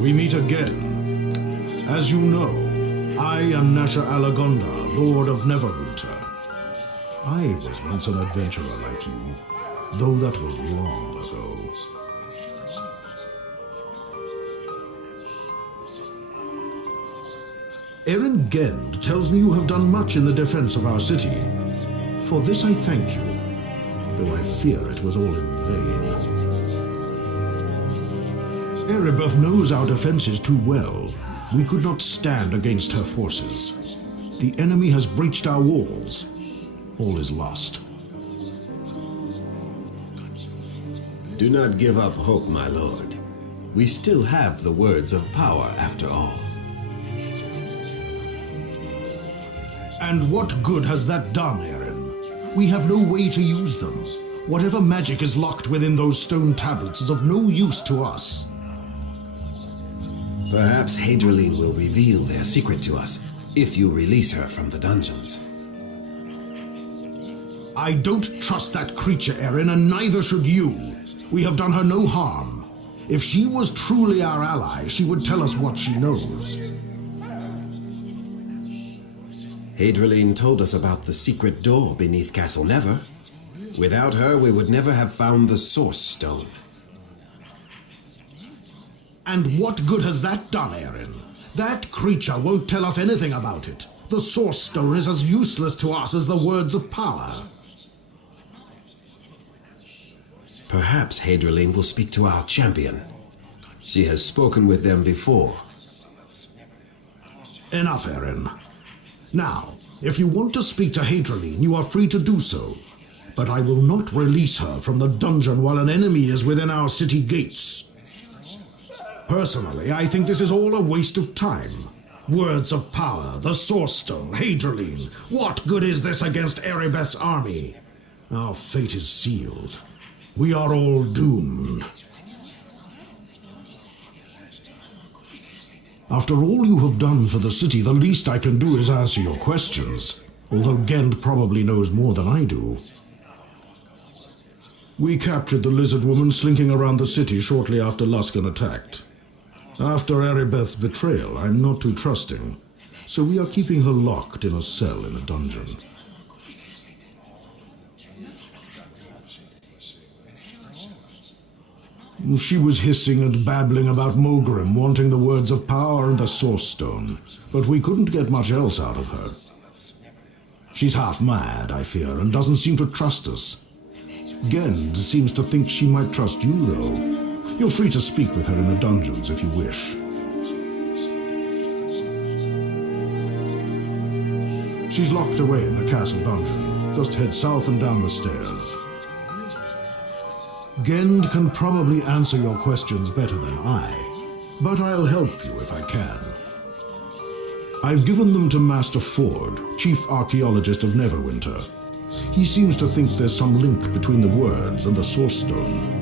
We meet again. As you know, I am Nasher Alagonda, Lord of Neverwinter. I was once an adventurer like you, though that was long ago. Aarin Gend tells me you have done much in the defense of our city. For this I thank you, though I fear it was all in vain. Erebeth knows our defenses too well. We could not stand against her forces. The enemy has breached our walls. All is lost. Do not give up hope, my lord. We still have the words of power after all. And what good has that done, Aarin? We have no way to use them. Whatever magic is locked within those stone tablets is of no use to us. Perhaps Haedraline will reveal their secret to us, if you release her from the dungeons. I don't trust that creature, Aarin, and neither should you. We have done her no harm. If she was truly our ally, she would tell us what she knows. Haedraline told us about the secret door beneath Castle Never. Without her, we would never have found the Source Stone. And what good has that done, Aarin? That creature won't tell us anything about it. The Source Stone is as useless to us as the words of power. Perhaps Haedraline will speak to our champion. She has spoken with them before. Enough, Aarin. Now, if you want to speak to Haedraline, you are free to do so. But I will not release her from the dungeon while an enemy is within our city gates. Personally, I think this is all a waste of time. Words of power, the Source Stone, Haedraline. What good is this against Erebeth's army? Our fate is sealed. We are all doomed. After all you have done for the city, the least I can do is answer your questions, although Gend probably knows more than I do. We captured the lizard woman slinking around the city shortly after Luskan attacked. After Erebeth's betrayal, I'm not too trusting, so we are keeping her locked in a cell in a dungeon. She was hissing and babbling about Mogrim wanting the words of power and the Source Stone, but we couldn't get much else out of her. She's half mad, I fear, and doesn't seem to trust us. Gend seems to think she might trust you, though. You're free to speak with her in the dungeons if you wish. She's locked away in the castle dungeon. Just head south and down the stairs. Gend can probably answer your questions better than I, but I'll help you if I can. I've given them to Master Ford, Chief Archaeologist of Neverwinter. He seems to think there's some link between the words and the Source Stone.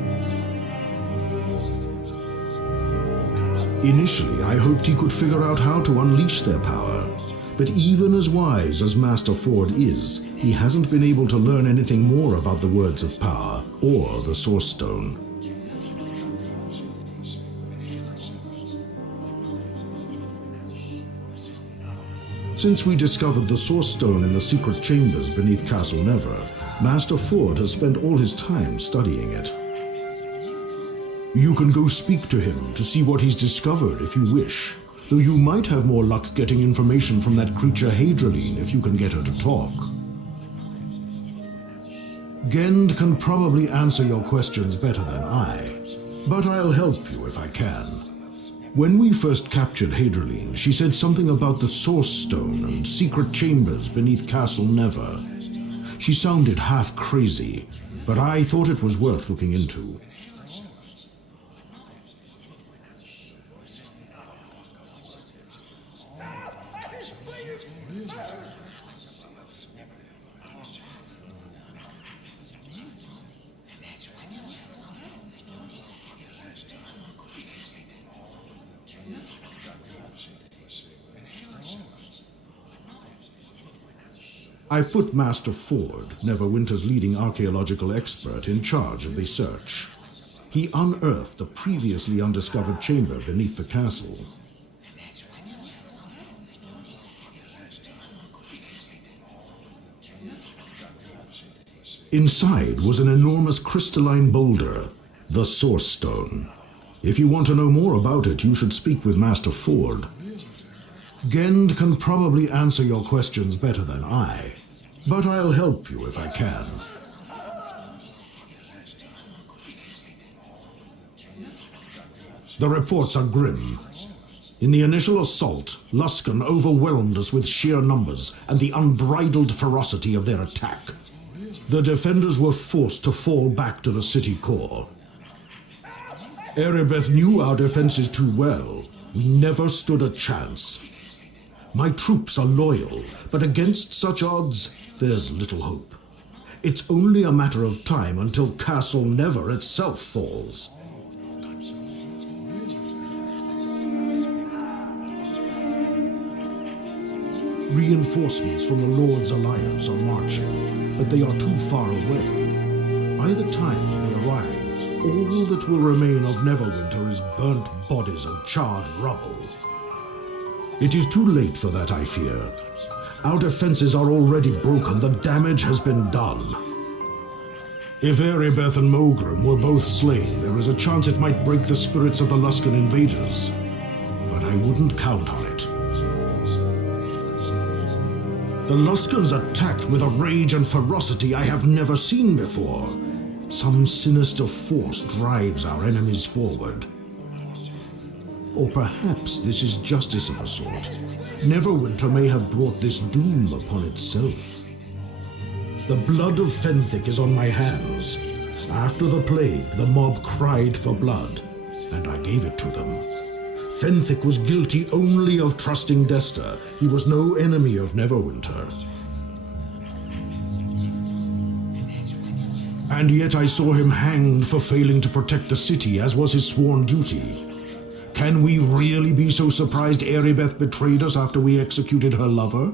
Initially, I hoped he could figure out how to unleash their power, but even as wise as Master Ford is, he hasn't been able to learn anything more about the words of power or the Source Stone. Since we discovered the Source Stone in the secret chambers beneath Castle Never, Master Ford has spent all his time studying it. You can go speak to him to see what he's discovered if you wish, though you might have more luck getting information from that creature Haedraline if you can get her to talk. Gend can probably answer your questions better than I, but I'll help you if I can. When we first captured Haedraline, she said something about the Source Stone and secret chambers beneath Castle Never. She sounded half crazy, but I thought it was worth looking into. I put Master Ford, Neverwinter's leading archaeological expert, in charge of the search. he unearthed a previously undiscovered chamber beneath the castle. Inside was an enormous crystalline boulder, the Source Stone. If you want to know more about it, you should speak with Master Ford. Gend can probably answer your questions better than I, but I'll help you if I can. The reports are grim. In the initial assault, Luskan overwhelmed us with sheer numbers and the unbridled ferocity of their attack. The defenders were forced to fall back to the city core. Erebeth knew our defenses too well. We never stood a chance. My troops are loyal, but against such odds, there's little hope. It's only a matter of time until Castle Never itself falls. Reinforcements from the Lord's Alliance are marching, but they are too far away. By the time they arrive, all that will remain of Neverwinter is burnt bodies and charred rubble. It is too late for that, I fear. Our defenses are already broken. The damage has been done. If Erebeth and Mogrim were both slain, there is a chance it might break the spirits of the Luskan invaders. But I wouldn't count on it. The Luskans attacked with a rage and ferocity I have never seen before. Some sinister force drives our enemies forward. Or perhaps this is justice of a sort. Neverwinter may have brought this doom upon itself. The blood of Fenthic is on my hands. After the plague, the mob cried for blood, and I gave it to them. Fenthic was guilty only of trusting Desta. He was no enemy of Neverwinter. And yet I saw him hanged for failing to protect the city, as was his sworn duty. Can we really be so surprised Erebeth betrayed us after we executed her lover?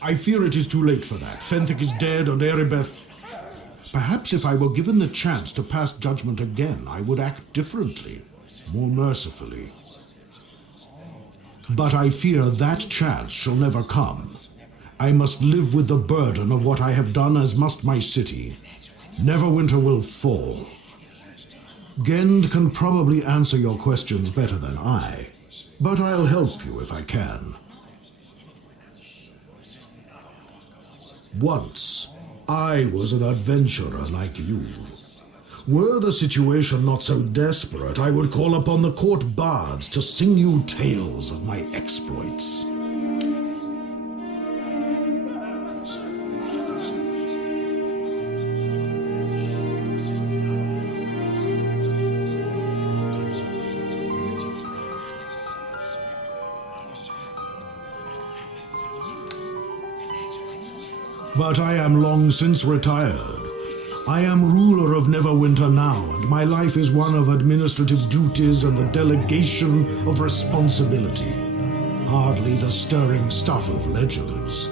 I fear it is too late for that. Fenthic is dead and Erebeth... Perhaps if I were given the chance to pass judgment again, I would act differently, more mercifully. But I fear that chance shall never come. I must live with the burden of what I have done, as must my city. Neverwinter will fall. Gend can probably answer your questions better than I, but I'll help you if I can. Once, I was an adventurer like you. Were the situation not so desperate, I would call upon the court bards to sing you tales of my exploits. But I am long since retired. I am ruler of Neverwinter now, and my life is one of administrative duties and the delegation of responsibility. Hardly the stirring stuff of legends.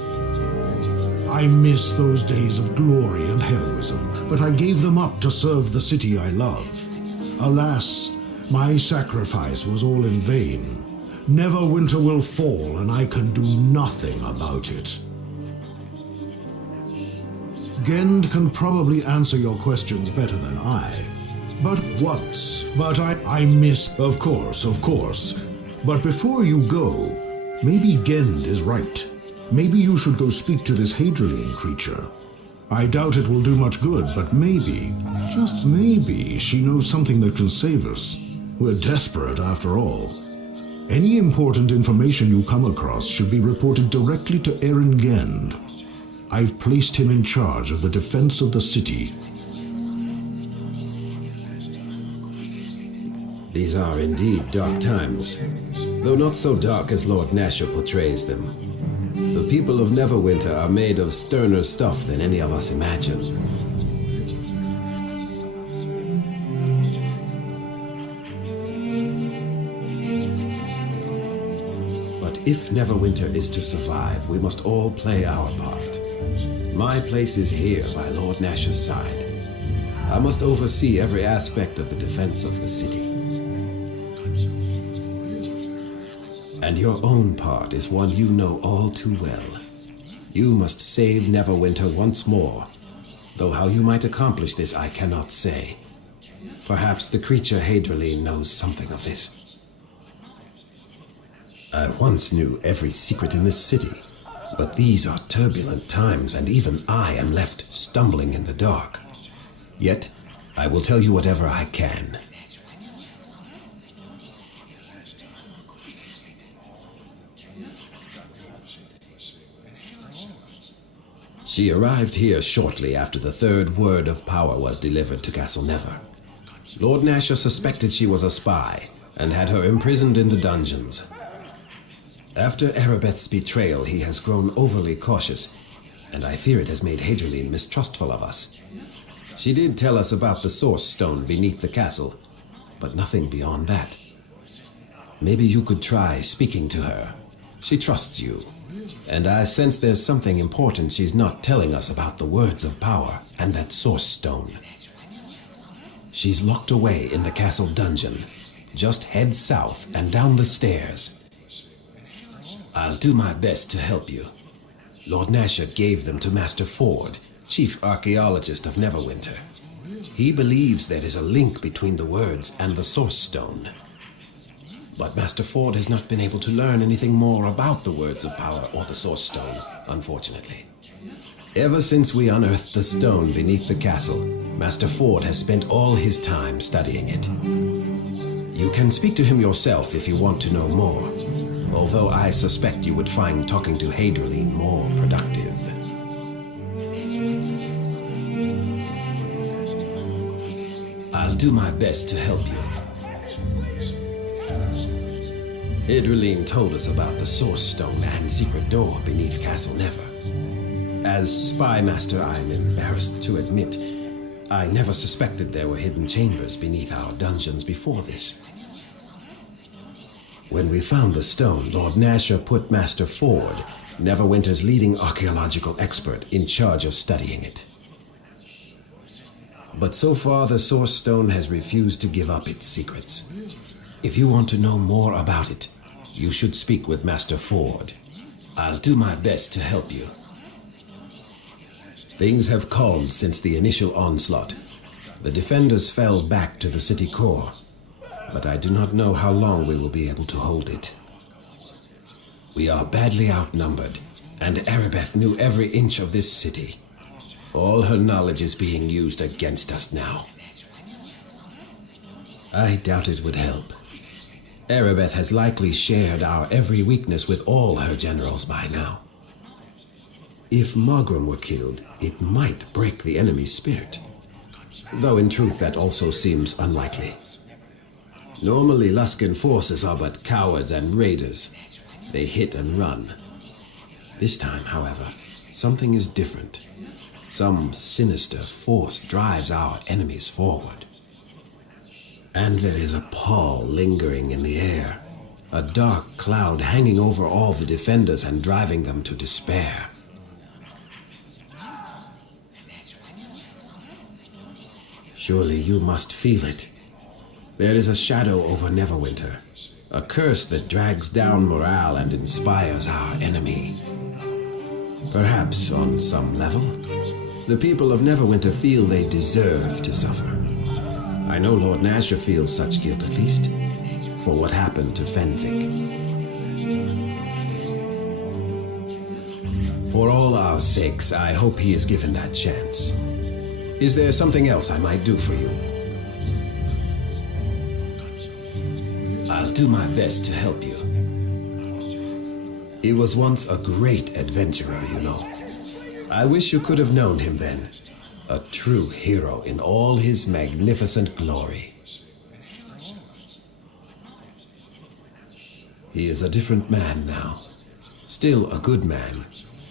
I miss those days of glory and heroism, but I gave them up to serve the city I love. Alas, my sacrifice was all in vain. Neverwinter will fall, and I can do nothing about it. Gend can probably answer your questions better than I. But I missed... Of course. But before you go, maybe Gend is right. Maybe you should go speak to this Haedraline creature. I doubt it will do much good, but maybe, just maybe, she knows something that can save us. We're desperate after all. Any important information you come across should be reported directly to Aarin Gend. I've placed him in charge of the defense of the city. These are indeed dark times, though not so dark as Lord Nasher portrays them. The people of Neverwinter are made of sterner stuff than any of us imagine. But if Neverwinter is to survive, we must all play our part. My place is here by Lord Nasher's side. I must oversee every aspect of the defense of the city. And your own part is one you know all too well. You must save Neverwinter once more, though how you might accomplish this I cannot say. Perhaps the creature Haedraline knows something of this. I once knew every secret in this city, but these are turbulent times and even I am left stumbling in the dark. Yet, I will tell you whatever I can. She arrived here shortly after the third word of power was delivered to Castle Never. Lord Nasher suspected she was a spy and had her imprisoned in the dungeons. After Erebeth's betrayal, he has grown overly cautious, and I fear it has made Haedraline mistrustful of us. She did tell us about the source stone beneath the castle, but nothing beyond that. Maybe you could try speaking to her. She trusts you. And I sense there's something important she's not telling us about the words of power and that source stone. She's locked away in the castle dungeon. Just head south and down the stairs. I'll do my best to help you. Lord Nasher gave them to Master Ford, chief archaeologist of Neverwinter. He believes there is a link between the words and the source stone. But Master Ford has not been able to learn anything more about the words of power or the source stone, unfortunately. Ever since we unearthed the stone beneath the castle, Master Ford has spent all his time studying it. You can speak to him yourself if you want to know more, although I suspect you would find talking to Haedraline more productive. I'll do my best to help you. Haedraline told us about the source stone and secret door beneath Castle Never. As spy master, I'm embarrassed to admit I never suspected there were hidden chambers beneath our dungeons before this. When we found the stone, Lord Nasher put Master Ford, Neverwinter's leading archaeological expert, in charge of studying it. But so far, the source stone has refused to give up its secrets. If you want to know more about it, you should speak with Master Ford. I'll do my best to help you. Things have calmed since the initial onslaught. The defenders fell back to the city core, but I do not know how long we will be able to hold it. We are badly outnumbered, and Erebeth knew every inch of this city. All her knowledge is being used against us now. I doubt it would help. Erebeth has likely shared our every weakness with all her generals by now. If Mogram were killed, it might break the enemy's spirit. Though in truth that also seems unlikely. Normally Luskan forces are but cowards and raiders. They hit and run. This time, however, something is different. Some sinister force drives our enemies forward. And there is a pall lingering in the air, a dark cloud hanging over all the defenders and driving them to despair. Surely you must feel it. There is a shadow over Neverwinter, a curse that drags down morale and inspires our enemy. Perhaps on some level, the people of Neverwinter feel they deserve to suffer. I know Lord Nasher feels such guilt at least, for what happened to Fenvic. For all our sakes, I hope he is given that chance. Is there something else I might do for you? I'll do my best to help you. He was once a great adventurer, you know. I wish you could have known him then. A true hero in all his magnificent glory. He is a different man now. Still a good man,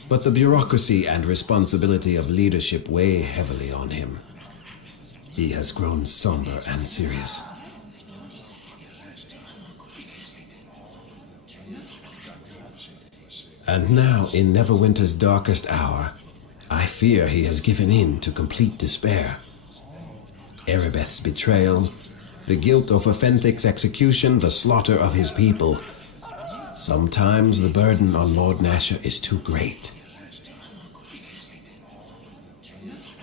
but the bureaucracy and responsibility of leadership weigh heavily on him. He has grown somber and serious. And now, in Neverwinter's darkest hour, I fear he has given in to complete despair. Erebeth's betrayal, the guilt of Fenthic's execution, the slaughter of his people. Sometimes the burden on Lord Nasher is too great.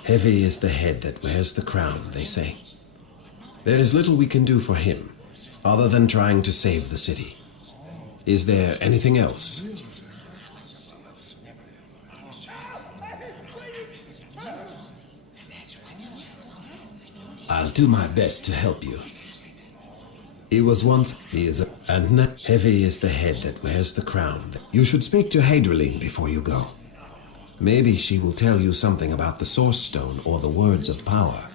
Heavy is the head that wears the crown, they say. There is little we can do for him, other than trying to save the city. Is there anything else? I'll do my best to help you. He was once, he is, and now heavy is the head that wears the crown. You should speak to Haedraline before you go. Maybe she will tell you something about the Source Stone or the Words of Power.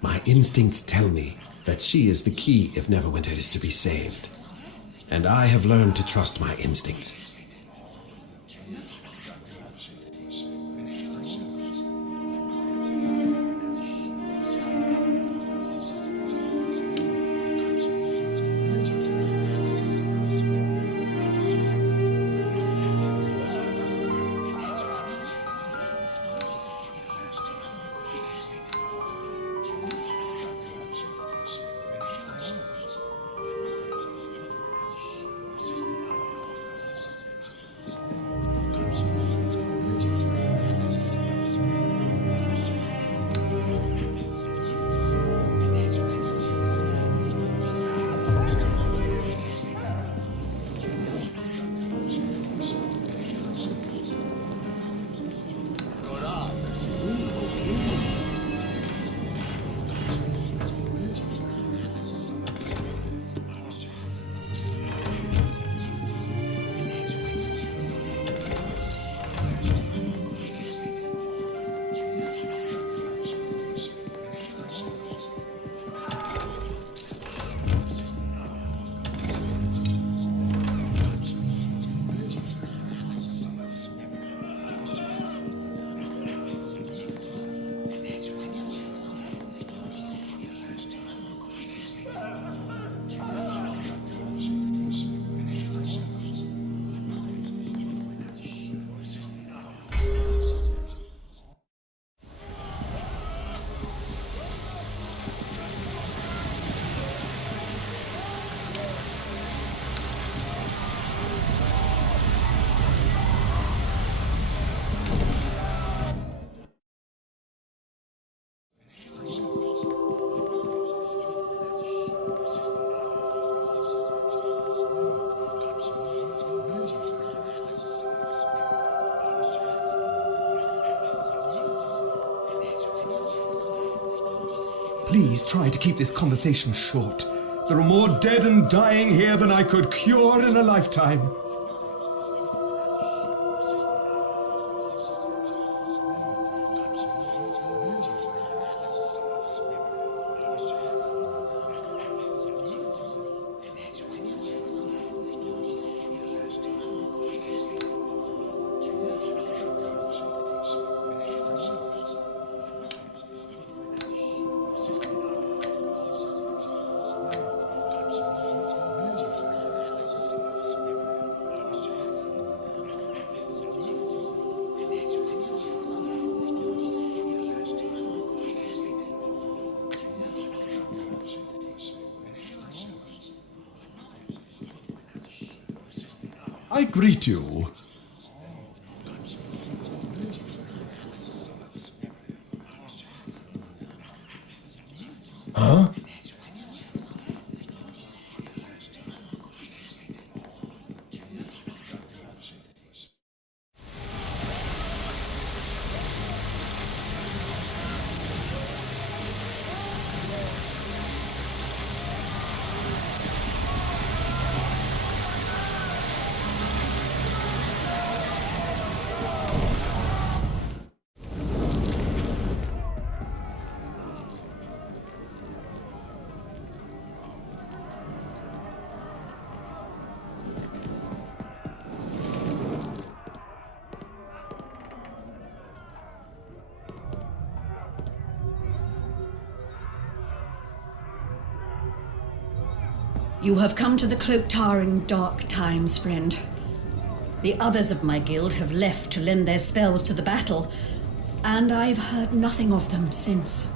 My instincts tell me that she is the key if Neverwinter is to be saved. And I have learned to trust my instincts. Please try to keep this conversation short. There are more dead and dying here than I could cure in a lifetime. I greet you. Huh? You have come to the Cloak Tower in dark times, friend. The others of my guild have left to lend their spells to the battle, and I've heard nothing of them since.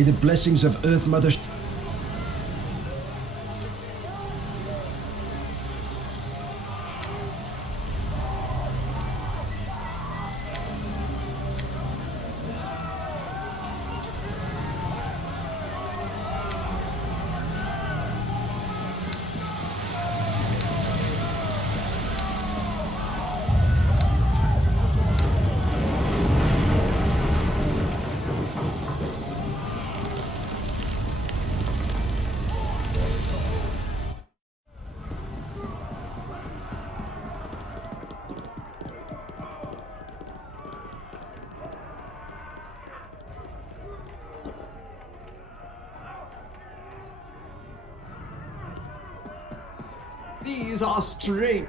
May the blessings of Earth Mother... These are strange.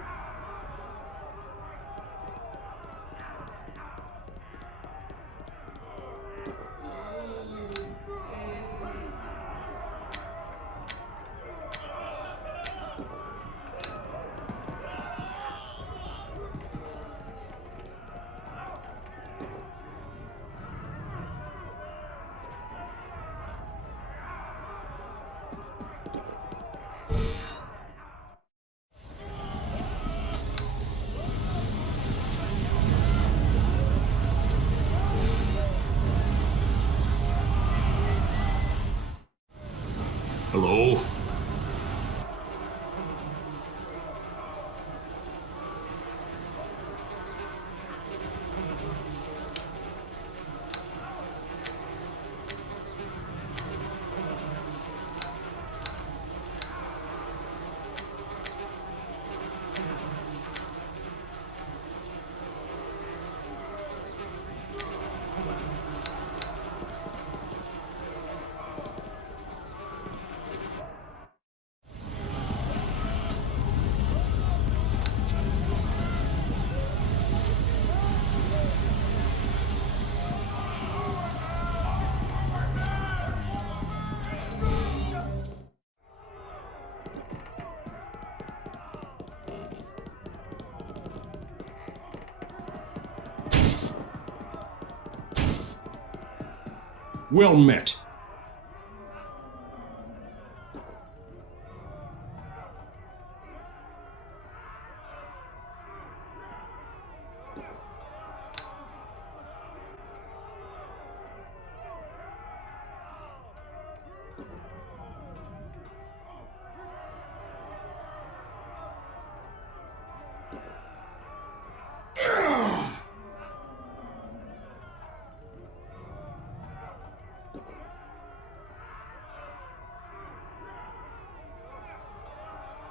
Hello? Well met.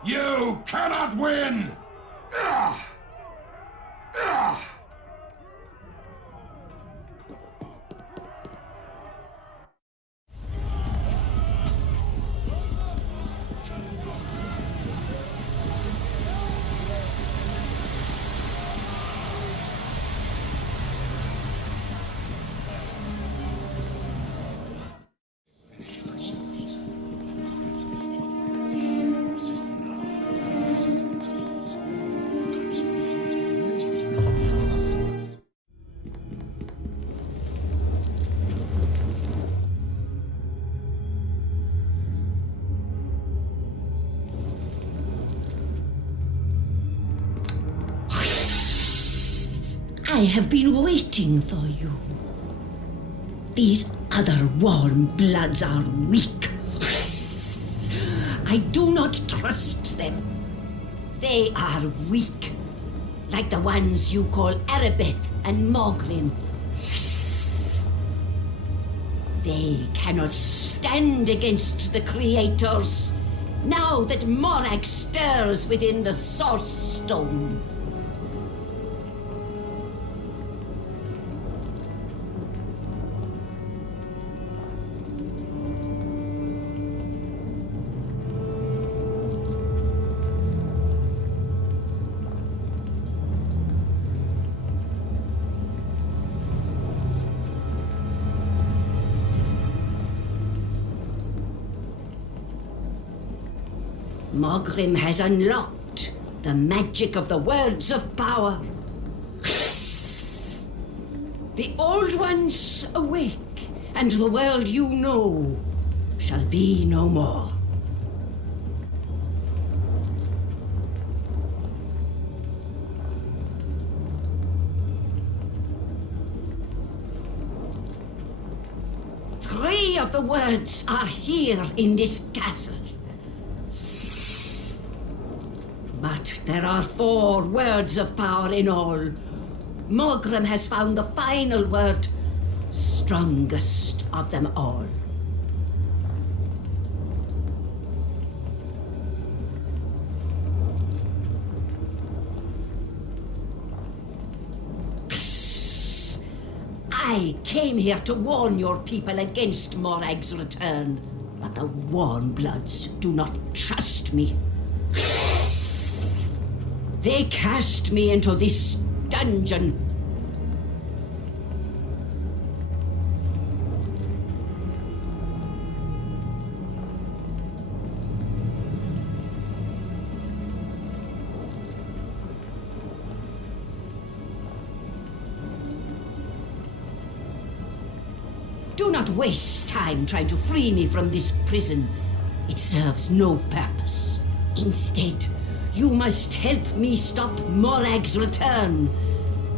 You cannot win! I have been waiting for you. These other warm bloods are weak. I do not trust them. They are weak, like the ones you call Erebeth and Mogrim. They cannot stand against the creators, now that Morag stirs within the Source Stone. Mogrim has unlocked the magic of the words of power. The old ones awake and the world you know shall be no more. Three of the words are here in this castle. But there are 4 words of power in all. Morgrim has found the final word, strongest of them all. I came here to warn your people against Morag's return, but the Warmbloods do not trust me. They cast me into this dungeon. Do not waste time trying to free me from this prison. It serves no purpose. Instead, you must help me stop Morag's return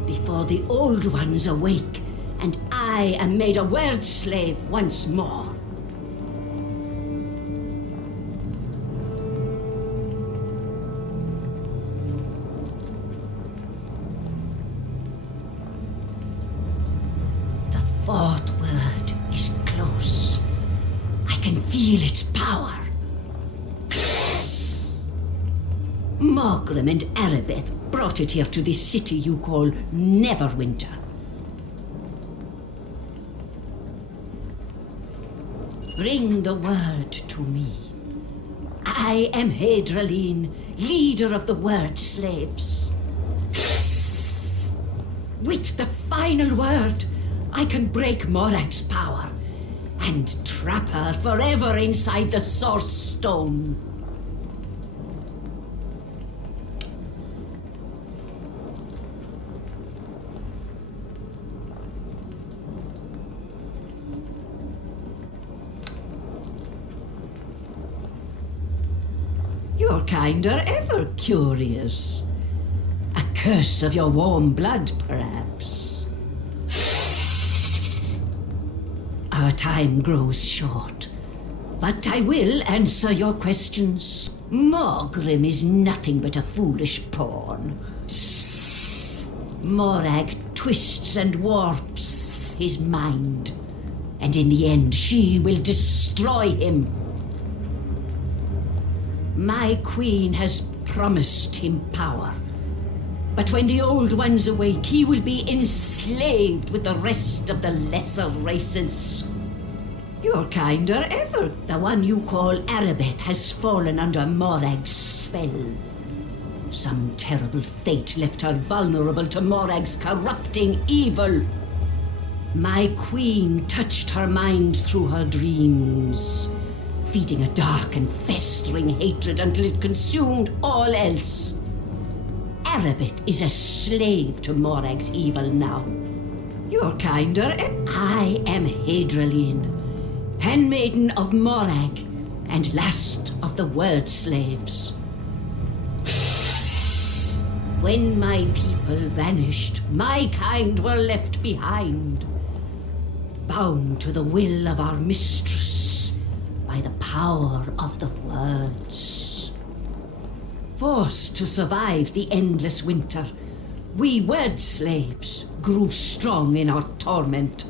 before the Old Ones awake and I am made a word slave once more. The 4th word is close. I can feel its power. Morgrim and Arabeth brought it here to this city you call Neverwinter. Bring the word to me. I am Haedraline, leader of the word slaves. With the final word, I can break Morag's power and trap her forever inside the Source Stone. You're kinder ever curious. A curse of your warm blood, perhaps. Our time grows short, but I will answer your questions. Morgrim is nothing but a foolish pawn. Morag twists and warps his mind, and in the end she will destroy him. My queen has promised him power, but when the Old Ones awake, he will be enslaved with the rest of the lesser races. You're kinder ever. The one you call Arabeth has fallen under Morag's spell. Some terrible fate left her vulnerable to Morag's corrupting evil. My queen touched her mind through her dreams, feeding a dark and festering hatred until it consumed all else. Arabeth is a slave to Morag's evil now. You're kinder. I am Haedraline, handmaiden of Morag, and last of the word slaves. When my people vanished, my kind were left behind, bound to the will of our mistress by the power of the words. Forced to survive the endless winter, we word slaves grew strong in our torment.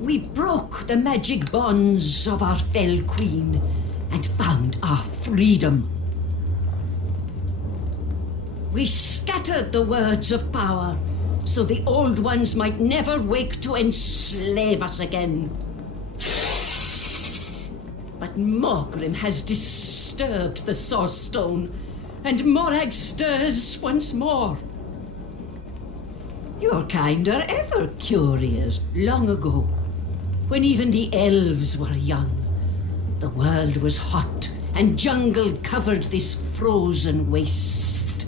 We broke the magic bonds of our fell queen and found our freedom. We scattered the words of power so the Old Ones might never wake to enslave us again. But Morgrim has disturbed the Source Stone, and Morag stirs once more. You're kinder ever curious. Long ago, when even the elves were young, the world was hot and jungle covered this frozen waste.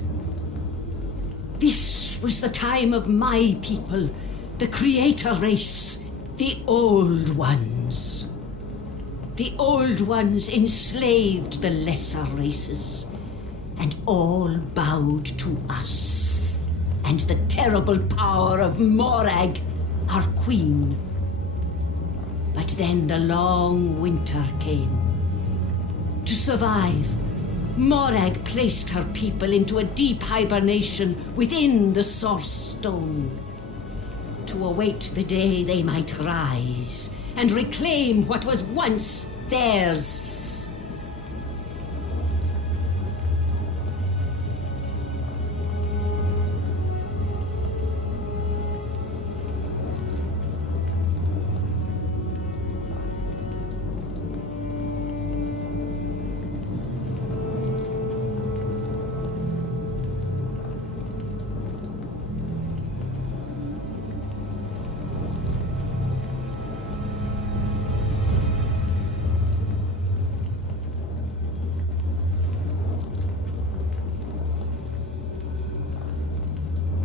This was the time of my people The creator race, the Old Ones. The Old Ones enslaved the lesser races, and all bowed to us, and the terrible power of Morag, our queen. But then the long winter came. To survive, Morag placed her people into a deep hibernation within the Source Stone, to await the day they might rise and reclaim what was once theirs.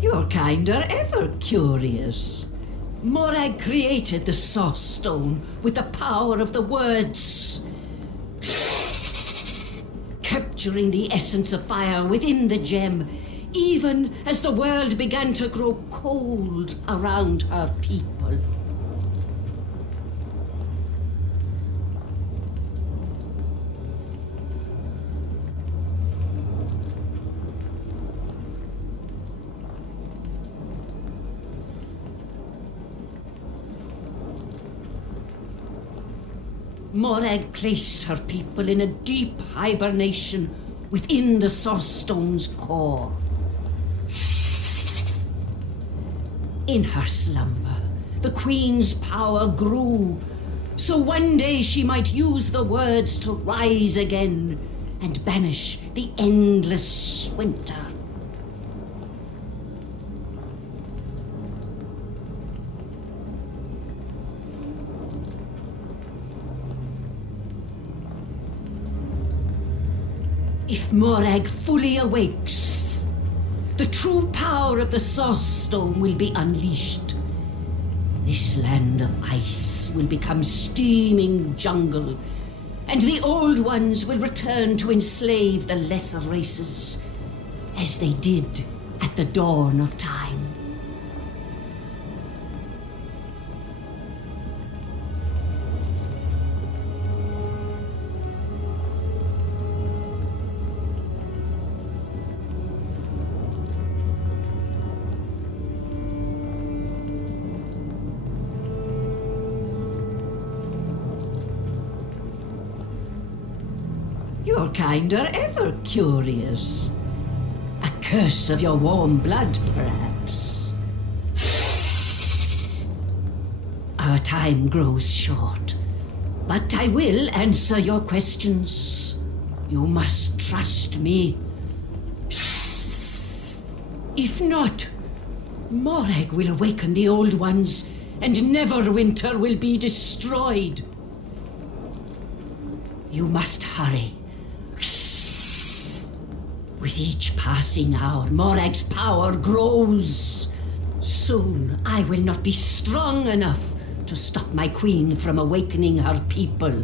You're kinder ever curious. Morag created the Source Stone with the power of the words, capturing the essence of fire within the gem, even as the world began to grow cold around her people. Morag placed her people in a deep hibernation within the Source Stone's core. In her slumber, the Queen's power grew, so one day she might use the words to rise again and banish the endless winter. If Morag fully awakes, the true power of the Source Stone will be unleashed. This land of ice will become steaming jungle, and the Old Ones will return to enslave the lesser races, as they did at the dawn of time. You're kinder ever curious. A curse of your warm blood, perhaps. Our time grows short, but I will answer your questions. You must trust me. If not, Morag will awaken the Old Ones, and Neverwinter will be destroyed. You must hurry. With each passing hour, Morag's power grows. Soon, I will not be strong enough to stop my queen from awakening her people.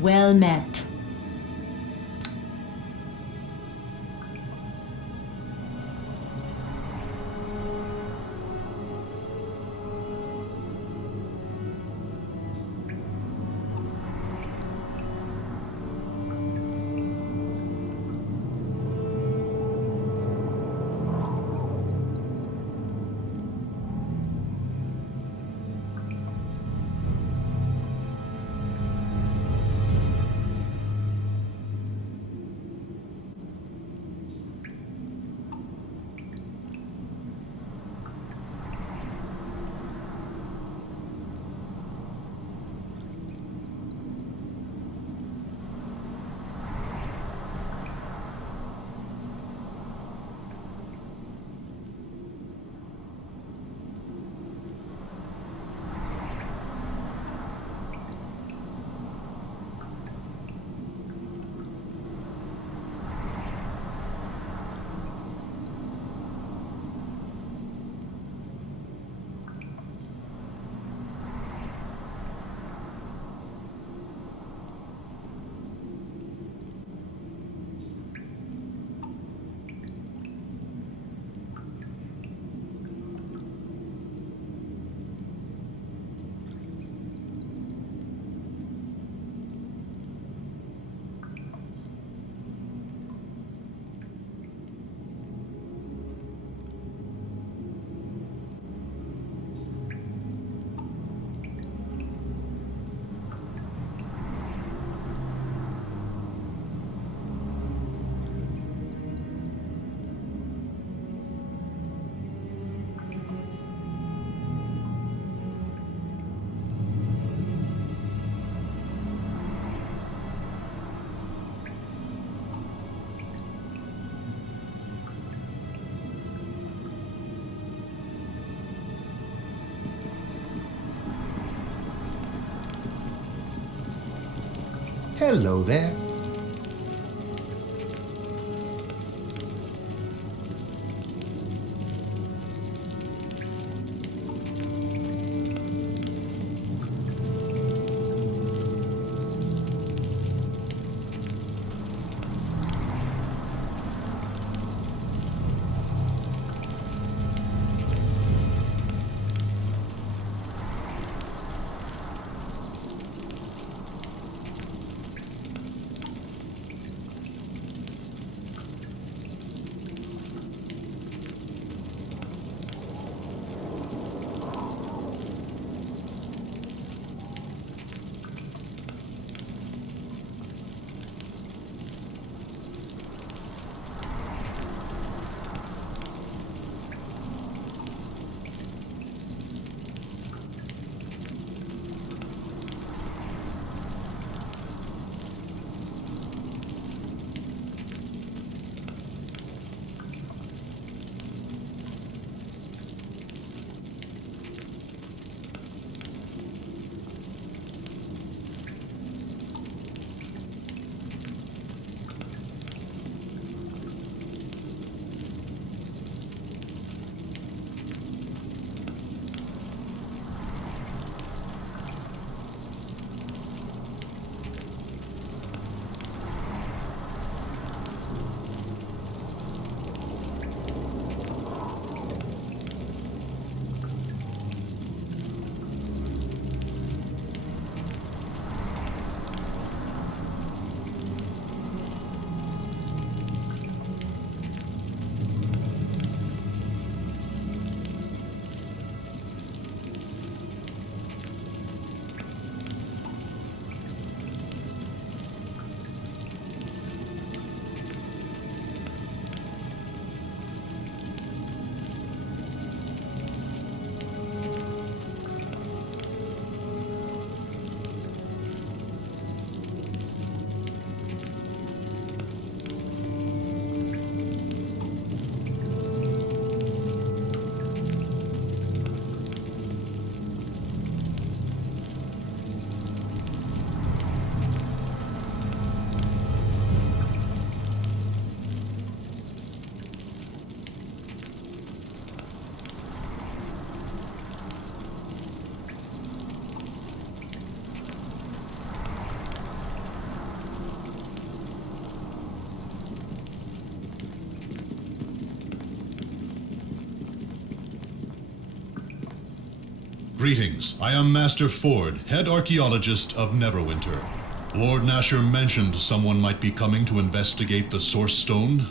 Well met. Hello there. Greetings. I am Master Ford, head archaeologist of Neverwinter. Lord Nasher mentioned someone might be coming to investigate the Source Stone.